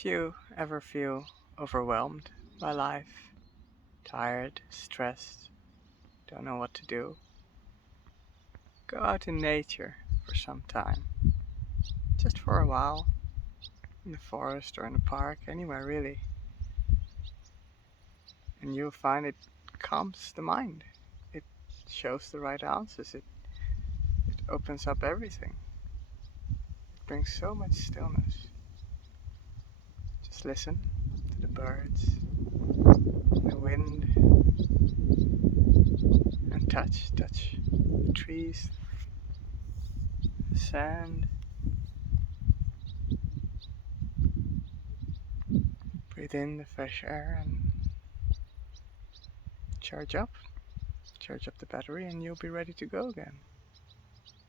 If you ever feel overwhelmed by life, tired, stressed, don't know what to do, go out in nature for some time. Just for a while, in the forest or in the park, anywhere really. And you'll find it calms the mind. It shows the right answers. It opens up everything. It brings so much stillness. Just listen to the birds, the wind, and touch the trees, the sand. Breathe in the fresh air and charge up. Charge up the battery and you'll be ready to go again.